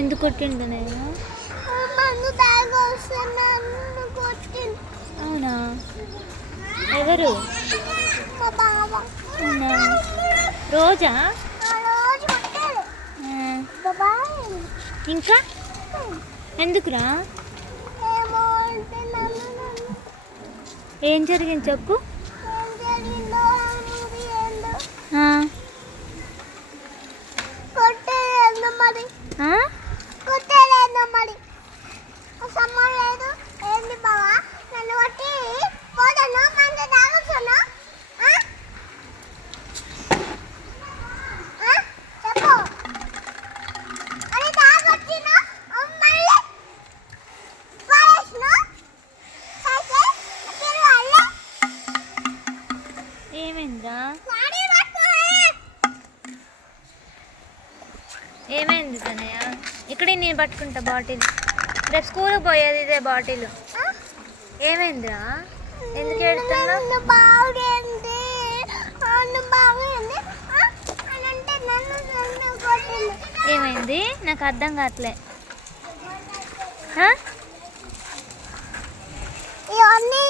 ఎందుకు కొట్టిండు నేను? అవునా? ఎవరు? అవునా? రోజా? ఇంకా ఎందుకురా? ఏం జరిగింది చెప్పు. ఏమైందిరా? ఏమైంది తనయ్య? ఇక్కడే నేను పట్టుకుంటా బాటిల్. రేపు స్కూల్కి పోయేది ఇదే బాటిల్. ఏమైందిరా? ఎందుకు ఏడుస్తున్నావు? ఏమైంది? నాకు అర్థం కావట్లే. ఇవన్నీ